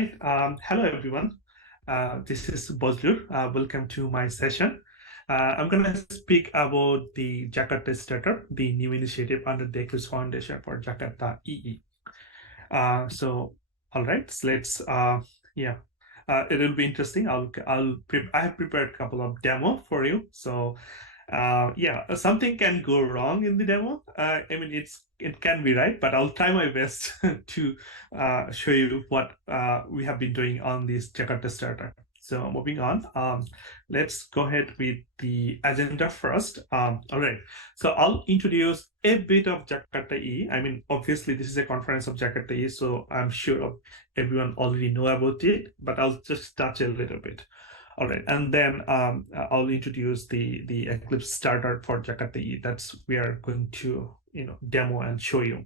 right. Hello, everyone. This is Bozlur. Welcome to my session. I'm going to speak about the Jakarta Startup, the new initiative under the Eclipse Foundation for Jakarta EE. All right, so yeah, it will be interesting. I have prepared a couple of demo for you. Yeah, something can go wrong in the demo. I mean, it can be right, but I'll try my best to show you what we have been doing on this Jakarta starter. So moving on, let's go ahead with the agenda first. All right, so I'll introduce a bit of Jakarta EE. I mean, obviously this is a conference of Jakarta EE, so I'm sure everyone already know about it, but I'll just touch a little bit. All right, and then I'll introduce the Eclipse starter for Jakarta EE. That's we are going to demo and show you,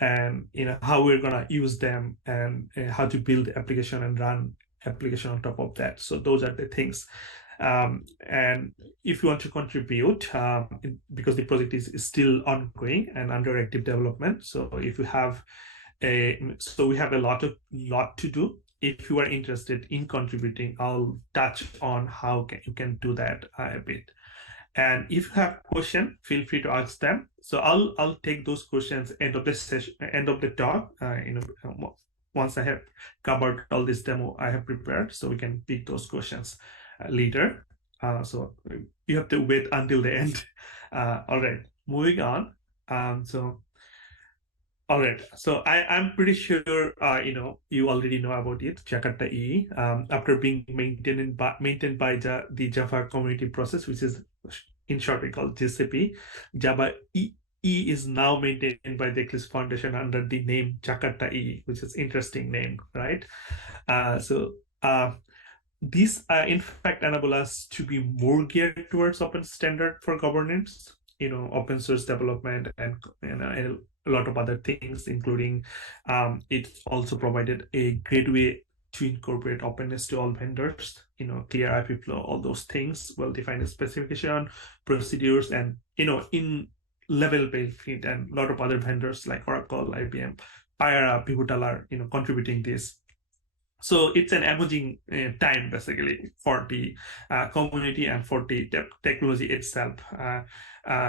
and how we're gonna use them and how to build application and run application on top of that. So those are the things. And if you want to contribute, because the project is still ongoing and under active development, so if you have we have a lot to do. If you are interested in contributing, I'll touch on how you can do that a bit. And if you have questions, feel free to ask them. So I'll take those questions end of the session, end of the talk. Once I have covered all this demo I have prepared, so we can pick those questions later. So you have to wait until the end. All right, moving on. All right, so I'm pretty sure you already know about it, Jakarta EE. After being maintained by the Java community process, which is in short we call JCP, Java EE is now maintained by the Eclipse Foundation under the name Jakarta EE, which is interesting name, right? These in fact enable us to be more geared towards open standard for governance, open source development, and a lot of other things, including it also provided a great way to incorporate openness to all vendors, clear IP flow, all those things, well-defined specification, procedures, and, in level playing field, and a lot of other vendors like Oracle, IBM, Pyra, Pivotal are, contributing this. So it's an emerging time basically for the community and for the technology itself.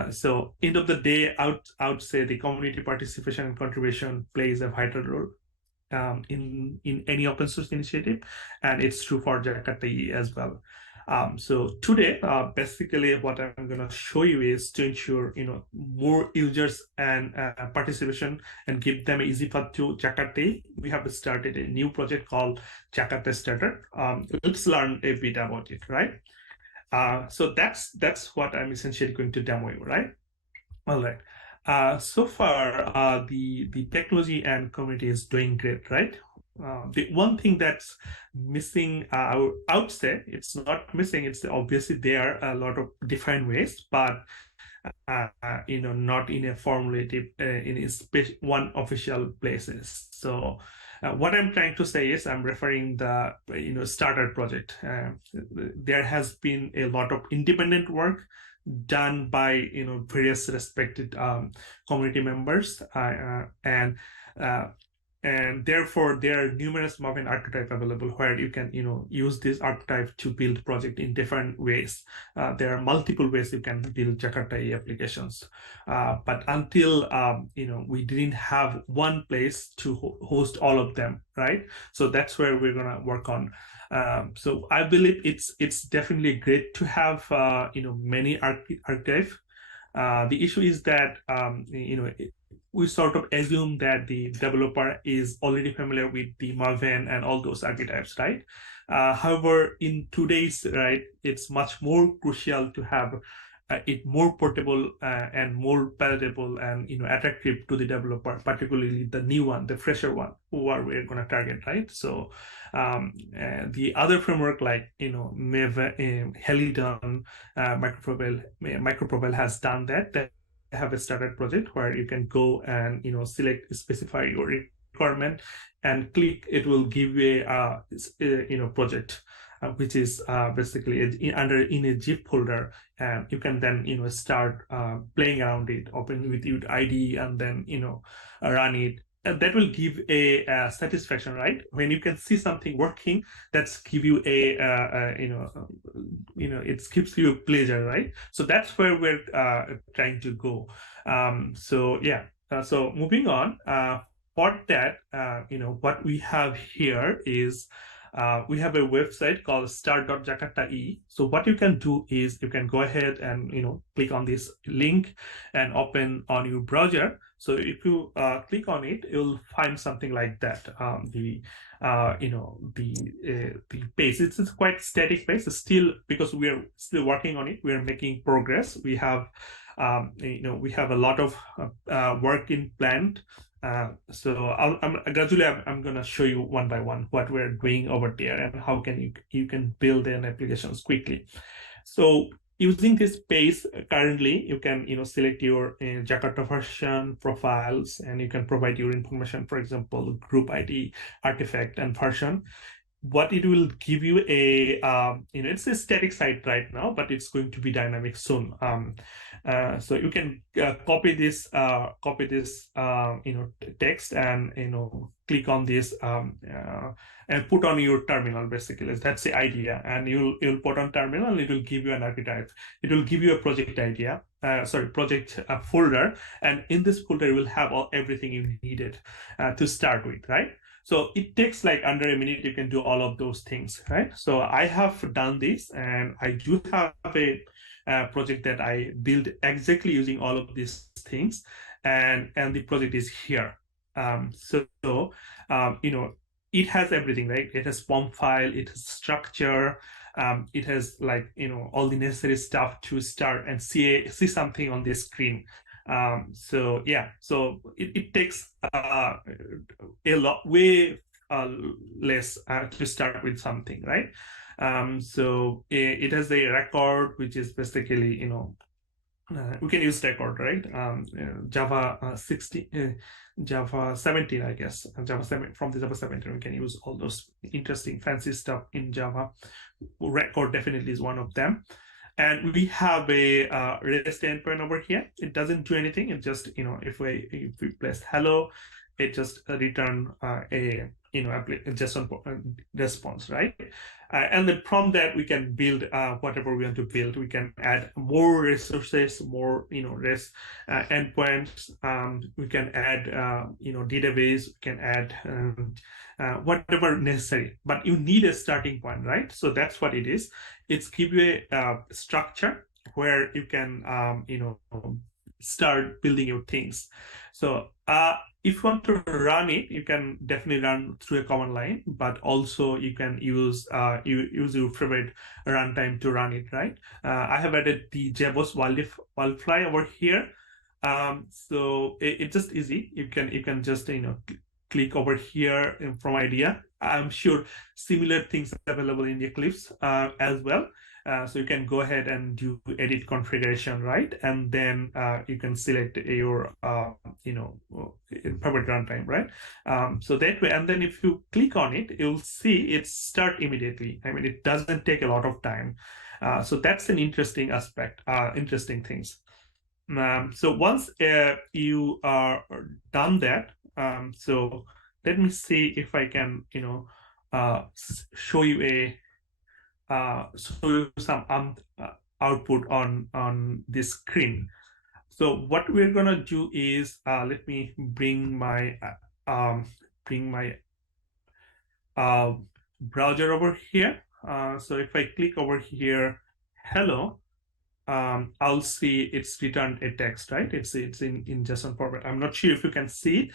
So end of the day, I would say the community participation and contribution plays a vital role in any open source initiative, and it's true for Jakarta EE as well. So today, basically what I'm going to show you is to ensure, more users and participation and give them an easy path to Jakarta EE. We have started a new project called Jakarta Starter. Let's learn a bit about it, right? So that's what I'm essentially going to demo you, right? All right. So far, the technology and community is doing great, right? The one thing that's missing, I would say it's not missing. It's obviously there are a lot of different ways, but not in a formulative, in one official places. So what I'm trying to say is I'm referring the starter project. There has been a lot of independent work done by various respected community members, and therefore there are numerous Maven archetype available where you can use this archetype to build project in different ways. There are multiple ways you can build Jakarta EE applications, but until we didn't have one place to host all of them, right? So that's where we're gonna work on. So I believe it's definitely great to have many archive. The issue is that we sort of assume that the developer is already familiar with the Maven and all those archetypes, right? However, in today's it's much more crucial to have it more portable and more palatable and attractive to the developer, particularly the new one, the fresher one, who are we're going to target, right? So the other framework like Maven, Helidon, Microprobel has done that. They have a started project where you can go and specify your requirement and click. It will give you a project which is basically in a zip folder, and you can then start playing around it, open with your IDE, and then run it. that will give a satisfaction, right? When you can see something working, that's give you it gives you pleasure, right? So that's where we're trying to go. So yeah. So moving on. For that, what we have here is we have a website called start.jakarta EE. So what you can do is you can go ahead and click on this link and open on your browser. So if you click on it, you'll find something like that. The page. It's quite static page. Still, because we are still working on it, we are making progress. We have we have a lot of work in planned. So I'm gonna show you one by one what we're doing over there and how can you can build an applications quickly. So using this page currently, you can select your Jakarta version, profiles, and you can provide your information, for example, group ID, artifact, and version. What it will give you it's a static site right now, but it's going to be dynamic soon. So you can copy this text and click on this and put on your terminal. Basically, that's the idea. And you'll put on terminal. It will give you an archetype. It will give you a project idea. Project folder, and in this folder you will have everything you needed to start with, right? So it takes like under a minute, you can do all of those things, right? So I have done this, and I do have a project that I built exactly using all of these things, and the project is here. It has everything, right? It has form file, it has structure, it has like all the necessary stuff to start and see something on the screen. So yeah, so it takes a lot way less to start with something, right? So it has a record, which is basically we can use record, right? Java 16, Java 17, I guess. Java 7 from the Java 17, we can use all those interesting fancy stuff in Java. Record definitely is one of them. And we have a REST endpoint over here. It doesn't do anything. It just, if we press hello, it just return a JSON response, right? And then from that we can build whatever we want to build. We can add more resources, more REST endpoints. We can add database. We can add whatever necessary. But you need a starting point, right? So that's what it is. It's give you a structure where you can start building your things. So if you want to run it, you can definitely run through a command line, but also you can use use your favorite runtime to run it, right? I have added the JBoss Wildfly over here. So it's just easy. You can just click over here from idea. I'm sure similar things are available in Eclipse as well. So you can go ahead and do edit configuration, right? And then you can select your favorite runtime, right? So that way, and then if you click on it, you'll see it start immediately. I mean, it doesn't take a lot of time. So that's an interesting aspect, interesting things. So once you are done that, so let me see if I can show you some output on this screen. So what we're gonna do is let me bring my browser over here. So if I click over here, hello, I'll see it's returned a text, right? It's in JSON format. I'm not sure if you can see it,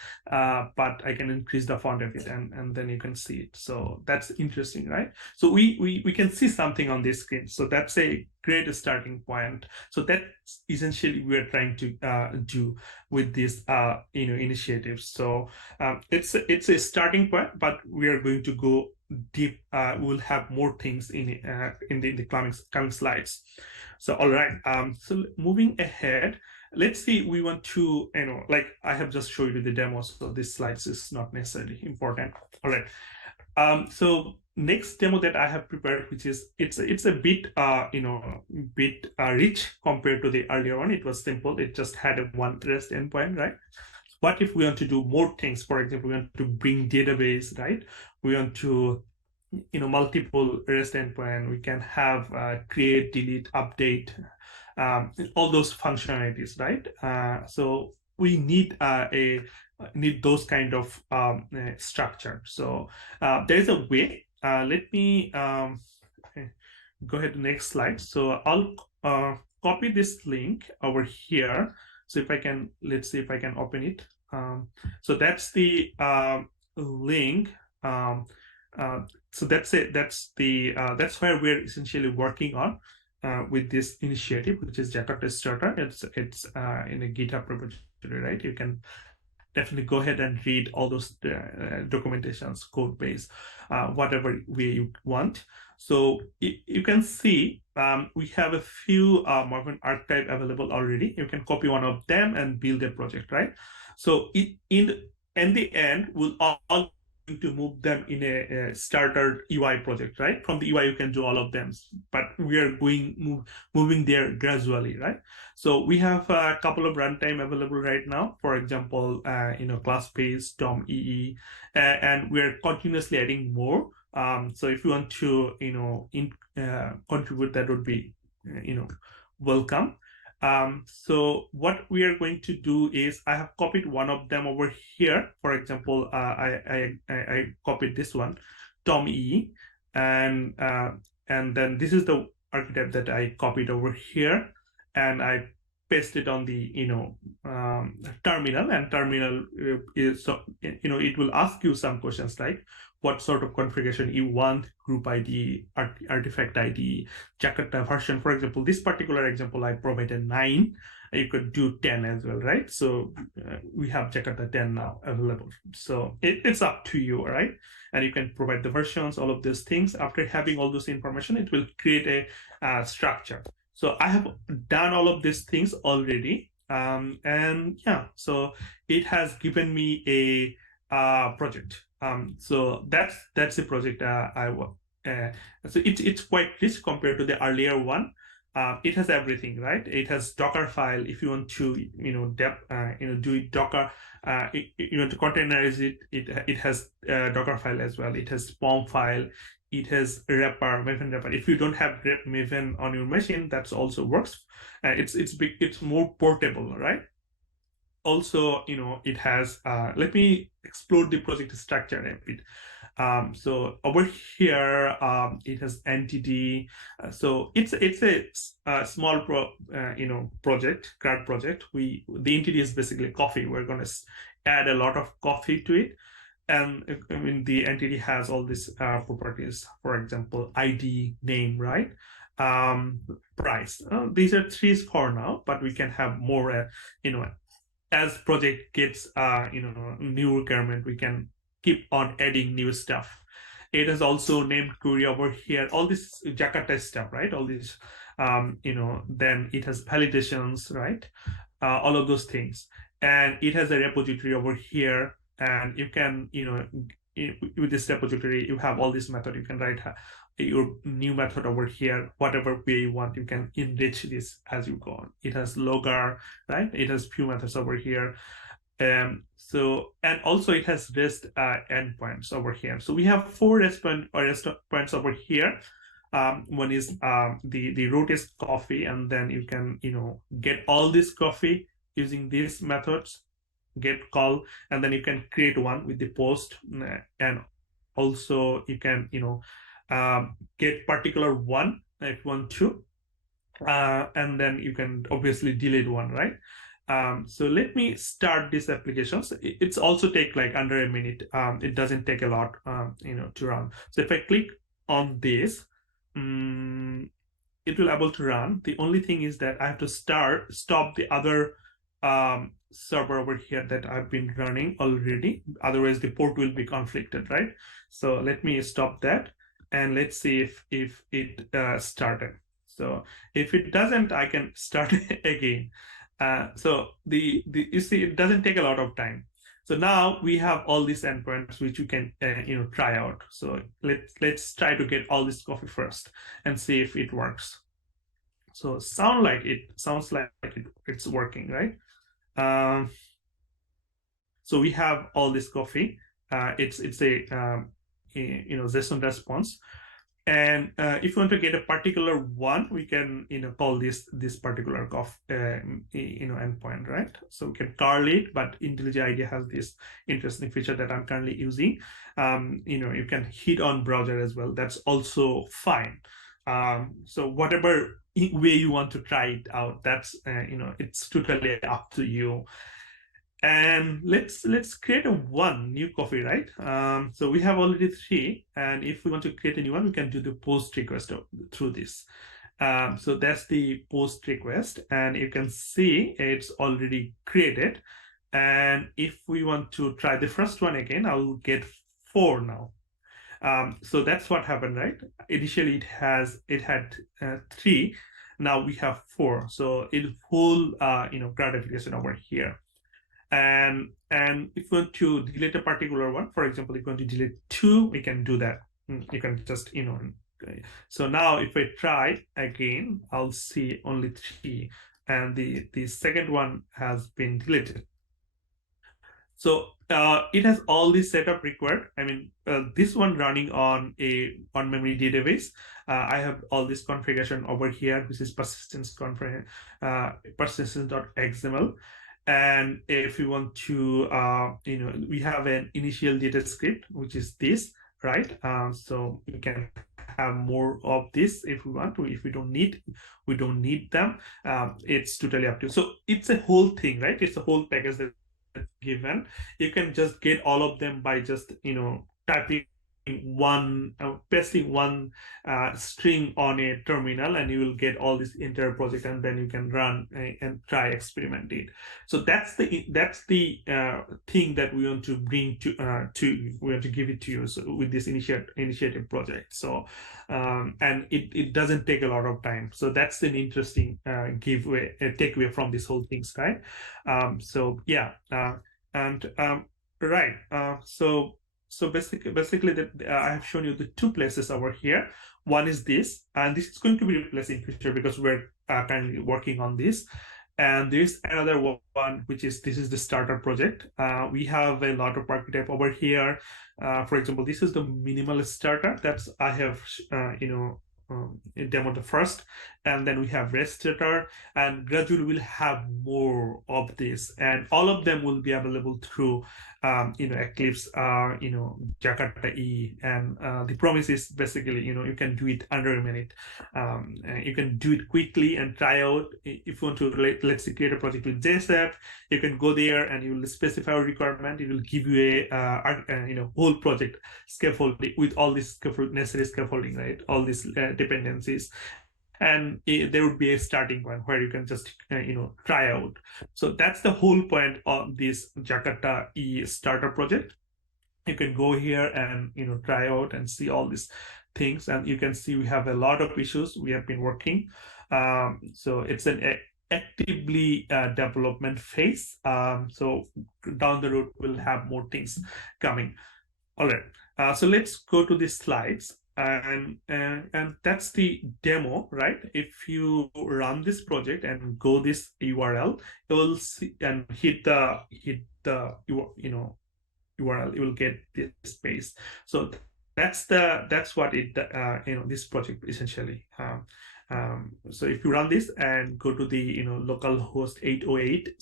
but I can increase the font of it, and then you can see it. So that's interesting, right? So we can see something on this screen. So that's a great starting point. So that's essentially we're trying to do with this initiatives. So it's a starting point, but we are going to go deep. We'll have more things in the coming slides. So all right, so moving ahead, let's see, we want to, like I have just showed you the demo, so this slides is not necessarily important. All right, so next demo that I have prepared, which is it's a bit rich compared to the earlier one. It was simple. It just had a one REST endpoint, right? what if we want to do more things? For example, we want to bring database, right? We want to, multiple REST endpoint. We can have create, delete, update, all those functionalities, right? So we need those kind of structure. So there is a way. Let me go ahead to next slide. So I'll copy this link over here. So if I can, let's see if I can open it. So that's the link. Um, so that's it. That's where we're essentially working on with this initiative, which is Jakarta Starter. It's in a GitHub repository, right? You can definitely go ahead and read all those documentations, code base, whatever way you want. So you can see we have a few Marvin archive available already. You can copy one of them and build a project, right? So in the end, we'll all to move them in a starter UI project, right? From the UI, you can do all of them, but we are moving there gradually, right? So we have a couple of runtime available right now. For example, class page, DOM EE, and we're continuously adding more. So if you want to, contribute, that would be, welcome. So what we are going to do is I have copied one of them over here. For example, I copied this one, Tom E, and then this is the archetype that I copied over here, and I paste it on the terminal, and terminal is, so it will ask you some questions like what sort of configuration you want, group ID, artifact ID, Jakarta version. For example, this particular example I provided 9. You could do 10 as well, right? So we have Jakarta 10 now available. So it's up to you, right? And you can provide the versions, all of those things. After having all this information, it will create a structure. So I have done all of these things already. And yeah, so it has given me a project. So that's the project so it's quite rich compared to the earlier one. It has everything, right? It has Docker file. If you want to, do it Docker, to containerize it. It has Docker file as well. It has POM file. It has wrapper, Maven wrapper. If you don't have Maven on your machine, that also works. It's big. It's more portable, right? Also, it has. Let me explore the project structure a bit. So over here, it has entity. So it's a small project, CRUD project. The entity is basically coffee. We're gonna add a lot of coffee to it, and I mean the entity has all these properties. For example, ID, name, right? Price. These are 3 for now, but we can have more. As project gets new requirement, we can keep on adding new stuff. It has also named query over here, all this Jakarta stuff, right? All these then it has validations, right? All of those things, and it has a repository over here, and you can with this repository you have all this method. You can write your new method over here, whatever way you want. You can enrich this as you go on. It has logger, right? It has few methods over here. So, and also it has REST endpoints over here. So we have 4 REST points over here. One is the root is coffee, and then you can get all this coffee using these methods, get call, and then you can create one with the post, and also you can get particular one if you want to, and then you can obviously delete one, right? So let me start this application. So it's also take like under a minute. It doesn't take a lot, to run. So if I click on this, it will able to run. The only thing is that I have to stop the other server over here that I've been running already. Otherwise, the port will be conflicted, right? So let me stop that, and let's see if it started. So if it doesn't, I can start again. So you see, it doesn't take a lot of time. So now we have all these endpoints which you can try out. So let's try to get all this coffee first and see if it works. So sounds like it's working, right? Um, So we have all this coffee. It's a JSON response. And if you want to get a particular one, we can call this particular endpoint, right? So we can curl it, but IntelliJ IDEA has this interesting feature that I'm currently using. You can hit on browser as well. That's also fine. So whatever way you want to try it out, that's it's totally up to you. And let's create a one new coffee, right? So we have already 3, and if we want to create a new one, we can do the post request through this. So that's the post request, and you can see it's already created. And if we want to try the first one again, I'll get 4 now. So that's what happened, right? Initially it had 3. Now we have 4. So it'll pull gratification over here. And if you want to delete a particular one, for example, if you want to delete 2, we can do that. You can just so now if I try again, I'll see only 3, and the second one has been deleted. So it has all this setup required. I mean, this one running on a on-memory database. I have all this configuration over here, which is persistence.xml. And if you want to, we have an initial data script, which is this, right? So we can have more of this if we want to. If we don't need them. It's totally up to you. So it's a whole thing, right? It's a whole package that given. You can just get all of them by just typing pasting one string on a terminal, and you will get all this entire project, and then you can run and try experiment it. So that's the thing that we want to bring to we want to give it to you, so with this initiative project. So and it doesn't take a lot of time. So that's an interesting takeaway from this whole thing, right? So yeah, right. So basically, that I have shown you the 2 places over here. One is this, and this is going to be replaced in future because we're currently working on this. And there's another one, which is this is the starter project. We have a lot of archetype over here. For example, this is the minimal starter. That's I have demo the first, and then we have REST starter, and gradually we'll have more of this, and all of them will be available through Eclipse, Jakarta EE, and the promise is basically you can do it under a minute. You can do it quickly and try out. If you want to let's say create a project with JSF, you can go there and you will specify a requirement. It will give you a whole project scaffolding with all this necessary scaffolding, right? All these dependencies. And there would be a starting point where you can just try out. So that's the whole point of this Jakarta EE starter project. You can go here and try out and see all these things, and you can see we have a lot of issues we have been working. So it's an actively development phase. So down the road we'll have more things coming. All right. So let's go to the slides. And that's the demo, right? If you run this project and go this URL, you will see and hit the URL, you will get this page. So that's what it this project essentially. So if you run this and go to the localhost 808 /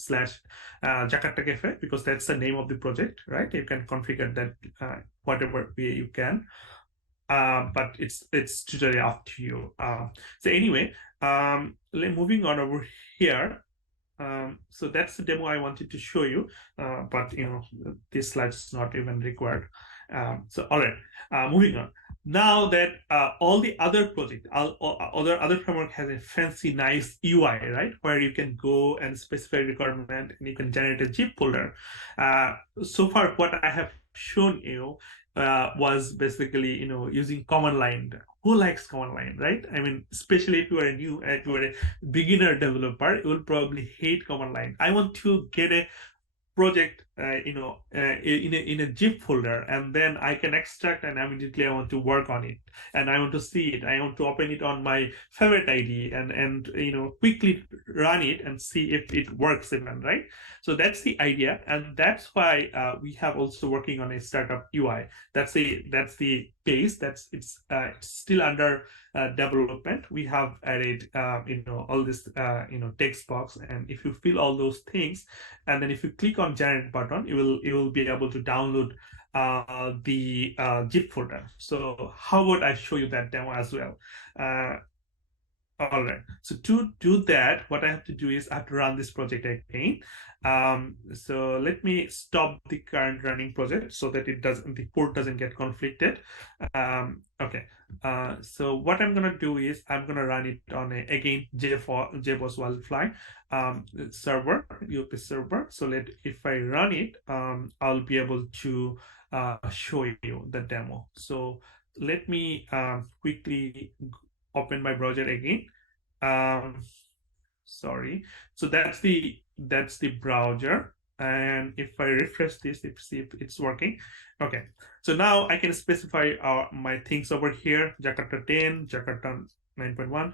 Jakarta Cafe, because that's the name of the project, right? You can configure that whatever way you can. But it's totally up to you. So anyway, moving on over here. So that's the demo I wanted to show you, but this slide is not even required. So all right, moving on. Now that all the other project, other framework has a fancy, nice UI, right, where you can go and specify requirement and you can generate a zip folder. So far, what I have shown you was basically using command line. Who likes command line, right? I mean, especially if you are a beginner developer, you will probably hate command line. I want to get a project in a zip folder, and then I can extract, and immediately I want to work on it, and I want to see it. I want to open it on my favorite ID, and quickly run it and see if it works even, right? So that's the idea, and that's why we have also working on a startup UI. That's the base. It's still under development. We have added all this text box, and if you fill all those things, and then if you click on generate button, you will be able to download the zip folder. So how would I show you that demo as well? Uh, all right. So to do that, what I have to do is I have to run this project again. So let me stop the current running project so that the port doesn't get conflicted. Okay. So what I'm gonna do is I'm gonna run it on again JBoss Wildfly server, UP server. So if I run it, I'll be able to show you the demo. So let me quickly open my browser again. um Sorry. So that's the browser, and if I refresh this, see if it's working. Okay, so now I can specify my things over here: Jakarta 10, Jakarta 9.1.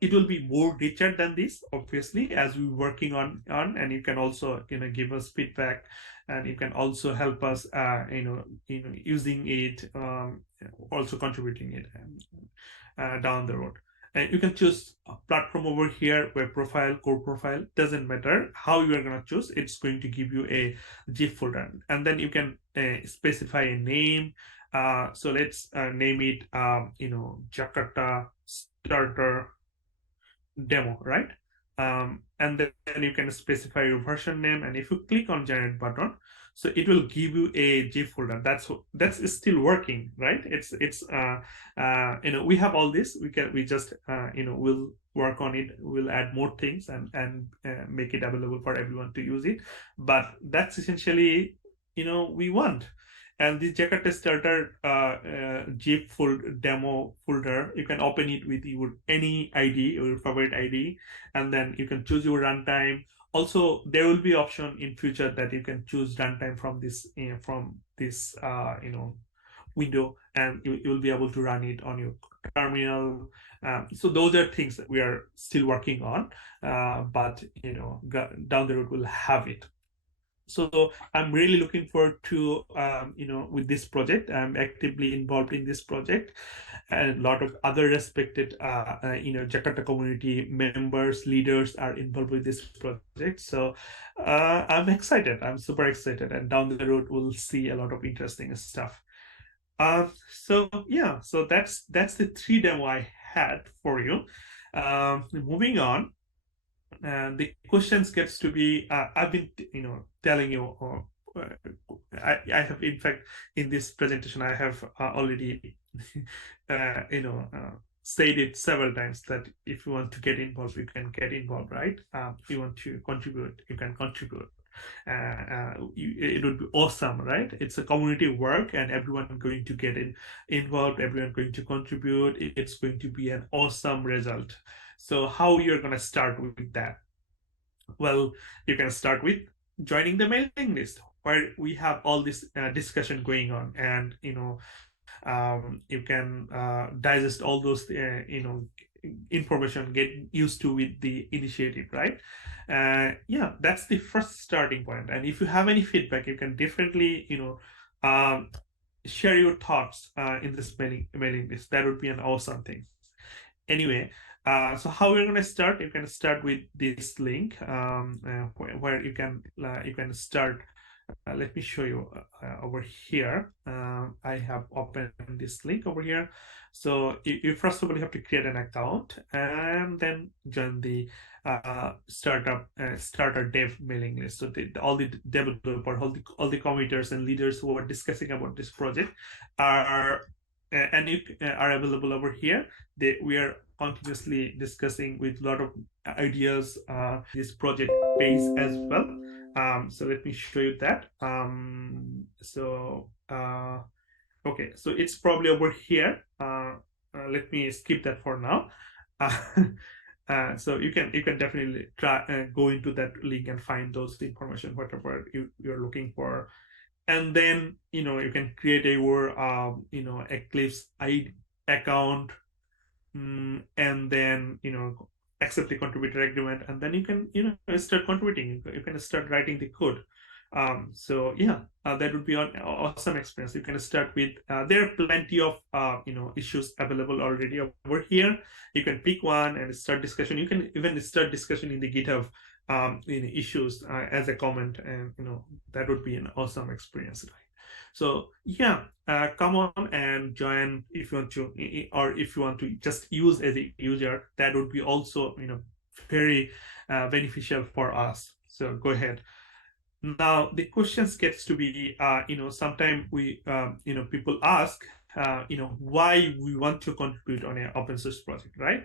It will be more richer than this, obviously, as we're working on, and you can also give us feedback, and you can also help us using it, also contributing it down the road. And you can choose a platform over here, web profile, core profile, doesn't matter how you are going to choose. It's going to give you a zip folder, and then you can specify a name. So let's name it Jakarta starter demo, right? And then you can specify your version name, and if you click on generate button, so it will give you a zip folder. That's still working, right? We have all this. We just we'll work on it. We'll add more things and make it available for everyone to use it. But that's essentially we want. And the Jakarta starter zip demo folder, you can open it with your any ID or your favorite ID, and then you can choose your runtime. Also, there will be option in future that you can choose runtime from this window, and you will be able to run it on your terminal. So those are things that we are still working on, but down the road we'll have it. So I'm really looking forward to with this project. I'm actively involved in this project, and a lot of other respected Jakarta community members, leaders are involved with this project. So I'm excited. I'm super excited, and down the road we'll see a lot of interesting stuff. So yeah, so that's the 3 demo I had for you. Moving on, the questions gets to be I've been telling you, I have, in fact, in this presentation I have already said it several times, that if you want to get involved, you can get involved, right? If you want to contribute, you can contribute. It would be awesome, right? It's a community work, and everyone going to get involved, everyone going to contribute. It's going to be an awesome result. So how you're going to start with that? Well, you can start with joining the mailing list, where we have all this discussion going on, and you can digest all those information, get used to with the initiative, right? Yeah, that's the first starting point. And if you have any feedback, you can definitely share your thoughts in this mailing list. That would be an awesome thing. Anyway, so how we're going to start? You can start with this link, where you can start. Let me show you over here. I have opened this link over here. So you first of all, you have to create an account, and then join the starter dev mailing list. So all the developers, all the committers and leaders who are discussing about this project are are available over here. We are continuously discussing with a lot of ideas, this project base as well. So let me show you that. Okay, so it's probably over here. Let me skip that for now. So you can definitely try go into that link and find those information, whatever you're looking for. And then you can create your Eclipse account, and then accept the contributor agreement, and then you can start contributing. You can start writing the code. So yeah, that would be an awesome experience. You can start with there are plenty of issues available already over here. You can pick one and start discussion. You can even start discussion in the GitHub issues as a comment, and that would be an awesome experience. So yeah, come on and join if you want to, or if you want to just use as a user, that would be also very beneficial for us. So go ahead. Now the questions gets to be, sometimes we, people ask, why we want to contribute on an open source project, right?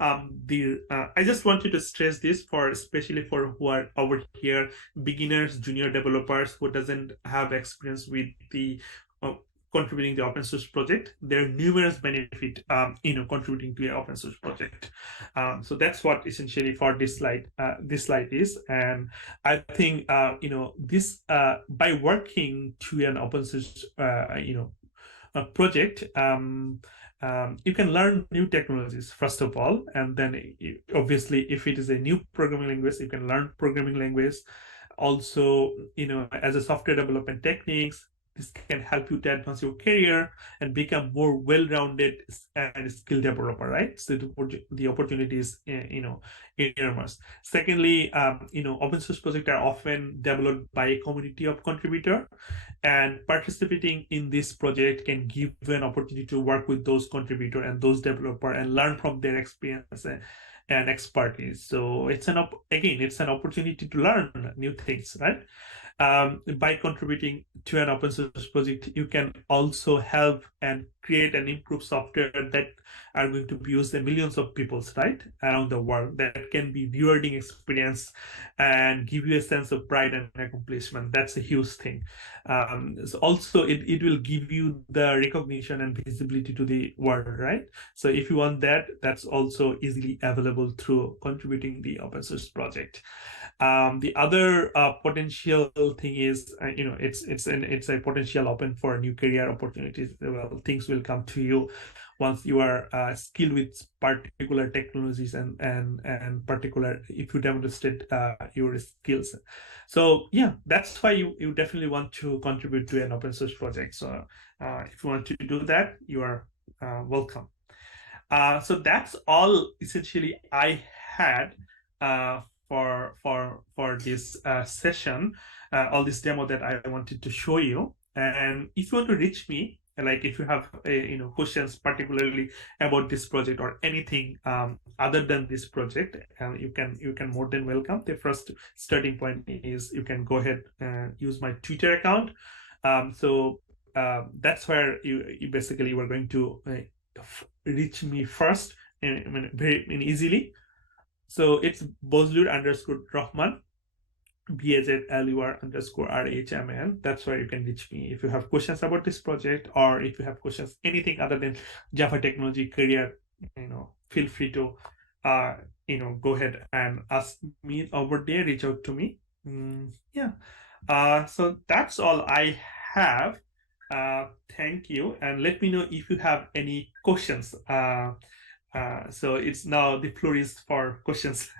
I just wanted to stress this for, especially for who are over here, beginners, junior developers who doesn't have experience with the uh, contributing the open source project. There are numerous benefit, contributing to an open source project. So that's what essentially for this slide is. And I think this by working to an open source a project, you can learn new technologies first of all, and then obviously if it is a new programming language, you can learn programming language. Also, as a software development techniques, this can help you to advance your career and become more well-rounded and skilled developer, right? So the opportunities, enormous. Secondly, open source projects are often developed by a community of contributors, and participating in this project can give you an opportunity to work with those contributors and those developers and learn from their experience and expertise. So it's it's an opportunity to learn new things, right? By contributing to an open source project, you can also help and create and improve software that are going to be used by millions of people, right, around the world. That can be rewarding experience and give you a sense of pride and accomplishment. That's a huge thing. So also, it will give you the recognition and visibility to the world, right? So if you want that, that's also easily available through contributing the open source project. The other potential thing is, it's a potential open for new career opportunities. Well, things will come to you once you are skilled with particular technologies and particular, if you demonstrate your skills. So yeah, that's why you definitely want to contribute to an open source project. So if you want to do that, you are welcome. So that's all essentially I had uh, for this session, all this demo that I wanted to show you. And if you want to reach me, like if you have questions particularly about this project or anything other than this project, you can more than welcome. The first starting point is you can go ahead and use my Twitter account. So that's where you basically were going to reach me first very easily. So it's Bozlur_Rahman, BAZLUR_RHMN. That's where you can reach me if you have questions about this project, or if you have questions anything other than Java technology career. Feel free to go ahead and ask me over there. Reach out to me. Yeah. So that's all I have. Thank you, and let me know if you have any questions. So it's now the floor is for questions.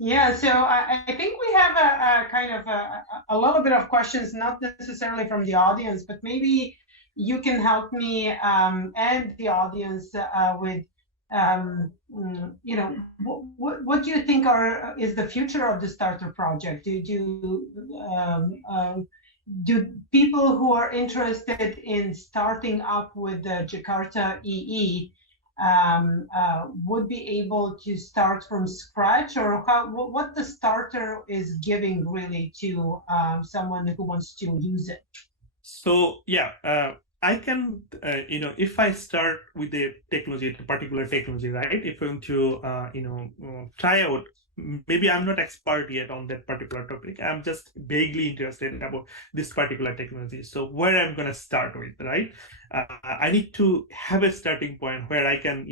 Yeah, so I think we have a kind of a little bit of questions, not necessarily from the audience, but maybe you can help me and the audience with, what do you think is the future of the starter project? Do people who are interested in starting up with the Jakarta EE would be able to start from scratch, or what the starter is giving really to someone who wants to use it? So yeah, I can, if I start with the technology, the particular technology, right? If I'm to, try out, maybe I'm not expert yet on that particular topic. I'm just vaguely interested about this particular technology. So where I'm going to start with, right? I need to have a starting point where I can,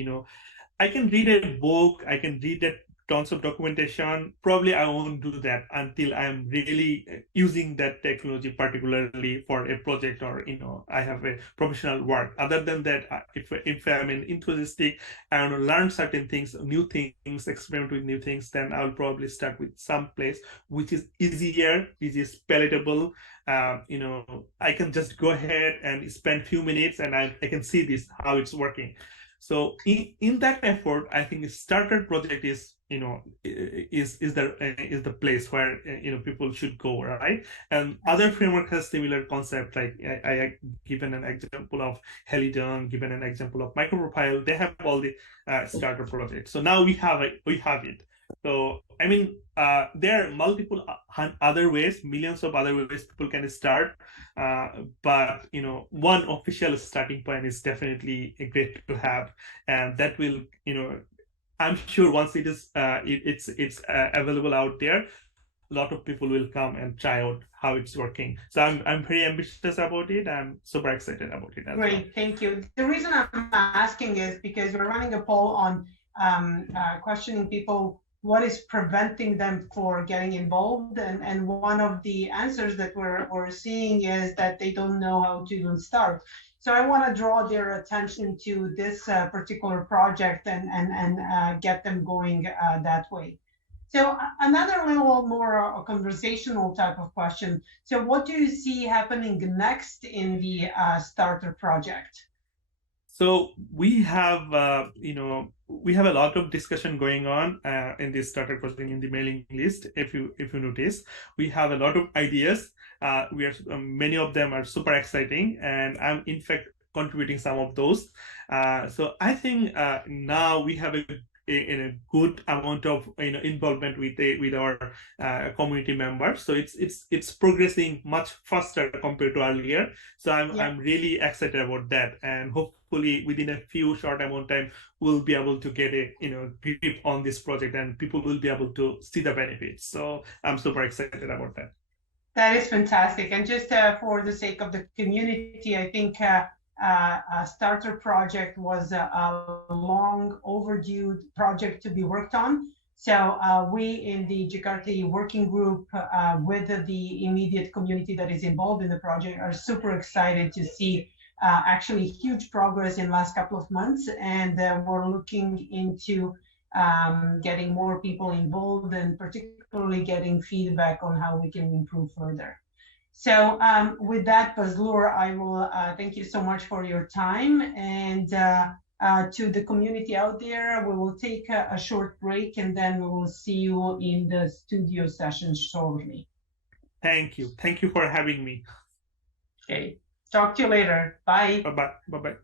I can read a book, I can read tons of documentation. Probably I won't do that until I'm really using that technology, particularly for a project or I have a professional work. Other than that, if I'm an enthusiastic, I want to learn certain things, new things, experiment with new things, then I'll probably start with some place which is easier, which is palatable. I can just go ahead and spend few minutes and I can see this how it's working. So in that effort, I think a starter project is the place where people should go, right? And other framework has similar concept. Like I given an example of Helidon, given an example of Microprofile. They have all the starter projects. So now we have it. So I mean, there are multiple other ways, millions of other ways people can start. But one official starting point is definitely great to have, and that will, I'm sure once it is, it's available out there, a lot of people will come and try out how it's working. So I'm very ambitious about it. I'm super excited about it as well. Great, thank you. The reason I'm asking is because we're running a poll on questioning people what is preventing them for getting involved, and one of the answers that we're seeing is that they don't know how to even start. So I want to draw their attention to this particular project and get them going that way. So another little more conversational type of question. So what do you see happening next in the starter project? So we have, we have a lot of discussion going on in this starter project in the mailing list. If you notice, we have a lot of ideas. We are many of them are super exciting, and I'm in fact contributing some of those. So I think now we have a good amount of involvement with our community members. So it's progressing much faster compared to earlier. So I'm really excited about that, and hopefully within a few short amount of time we'll be able to get a grip on this project, and people will be able to see the benefits. So I'm super excited about that. That is fantastic. And just for the sake of the community, I think a starter project was a long overdue project to be worked on. So we in the Jakarta EE working group with the immediate community that is involved in the project are super excited to see actually huge progress in the last couple of months. And we're looking into getting more people involved and particularly getting feedback on how we can improve further. So with that, Bazlur, I will thank you so much for your time. And to the community out there, we will take a short break and then we will see you in the studio session shortly. Thank you. Thank you for having me. Okay. Talk to you later. Bye. Bye-bye. Bye-bye.